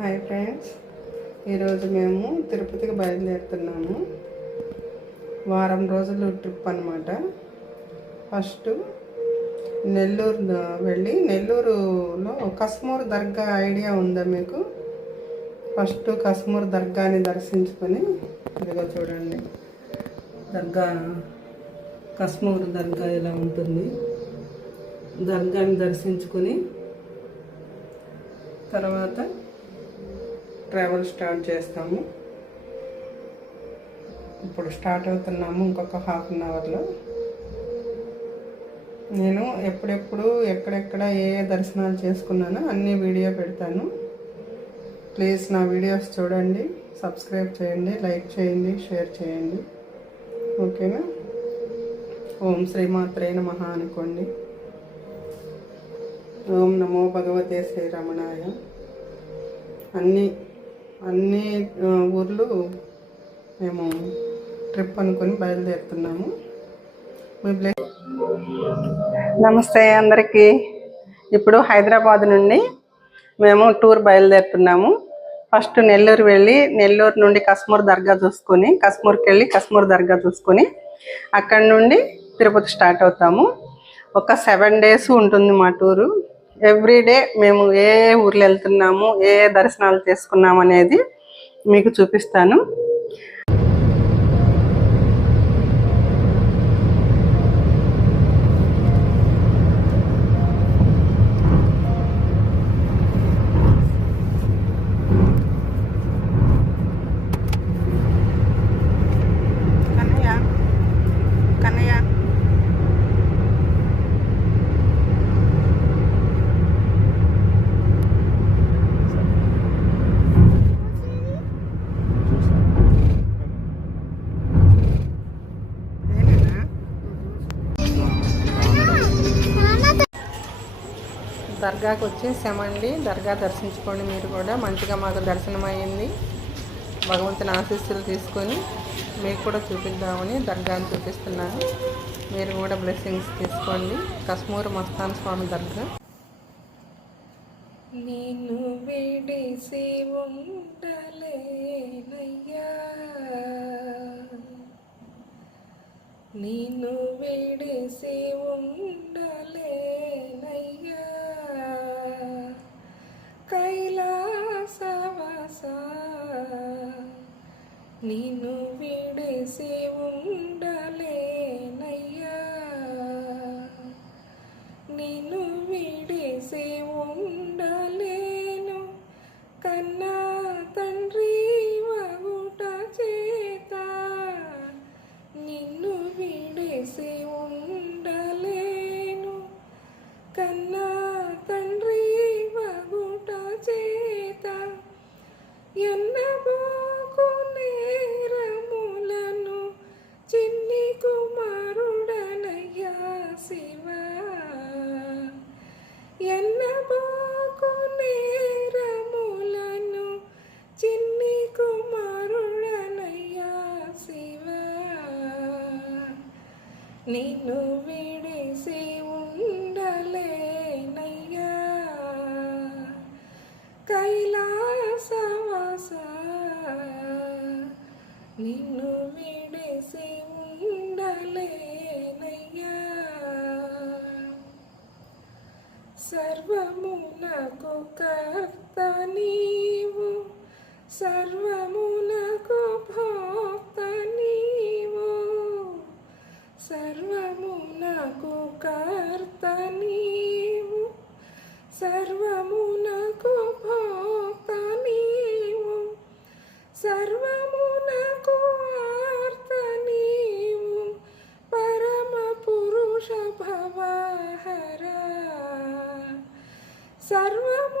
Hi friends ఈరోజు మేము తిరుపతికి బయలుదేరుతున్నాము. వారం రోజులు ట్రిప్ అనమాట ఫస్ట్ నెల్లూరు వెళ్ళి నెల్లూరులో కస్మూర్ దర్గా ఐడియా ఉందా మీకు? ఫస్ట్ కస్మూర్ దర్గాని దర్శించుకొని ఇదిగో చూడండి. దర్గా కస్మూర్ దర్గా ఇలా ఉంటుంది? దర్గాని దర్శించుకొని తర్వాత ట్రావెల్ స్టార్ట్ చేస్తాము. ఇప్పుడు స్టార్ట్ అవుతున్నాము ఇంకొక హాఫ్ అన్ అవర్లో. నేను ఎప్పుడెప్పుడు ఎక్కడెక్కడ ఏ ఏ దర్శనాలు చేసుకున్నానో అన్ని వీడియో పెడతాను. ప్లీజ్ నా వీడియోస్ చూడండి సబ్స్క్రైబ్ చేయండి లైక్ చేయండి షేర్ చేయండి. ఓకేనా? ఓం శ్రీమాత్రే మహా అనుకోండి. ఓం నమో భగవతే శ్రీరమణాయ అన్నీ అన్ని ఊర్లు మేము ట్రిప్ అనుకొని బయలుదేరుతున్నాము. నమస్తే అందరికీ. ఇప్పుడు హైదరాబాద్ నుండి మేము టూర్ బయలుదేరుతున్నాము. ఫస్ట్ నెల్లూరు వెళ్ళి నెల్లూరు నుండి కస్మూర్ దర్గా చూసుకొని కస్మూర్కి వెళ్ళి కస్మూర్ దర్గా చూసుకొని అక్కడ నుండి తిరుపతి స్టార్ట్ అవుతాము. ఒక సెవెన్ డేస్ ఉంటుంది మా టూరు. ఎవ్రీ డే మేము ఏ ఊర్లో ఊర్లు వెళ్తున్నాము ఏ ఏ దర్శనాలు చేసుకున్నాము అనేది మీకు చూపిస్తాను. దర్గాకి వచ్చేసామండి. దర్గా దర్శించుకోండి మీరు కూడా. మంచిగా మాకు దర్శనం అయ్యింది భగవంతుని ఆశీస్సులు తీసుకొని మీకు కూడా చూపిద్దామని దర్గాని చూపిస్తున్నాను. మీరు కూడా బ్లెస్సింగ్స్ తీసుకోండి. కశ్మూర్ మస్తాన్ స్వామి దర్గా. నేను విడిసి ఉండలేనయ్యా. నిన్ను విడిసి ఉండలే నిన్ను నిన్ను విడిసి ఉండలేనయ్యా. కైలాసవాస నిన్ను విడిసి ఉండలేనయ్యా. సర్వమునకు కర్త నీవు సర్వమునకు సర్వమునకు భోక్త నీవు సర్వమునకు ఆర్త నీవు పరమ పురుష భవహర. సర్వము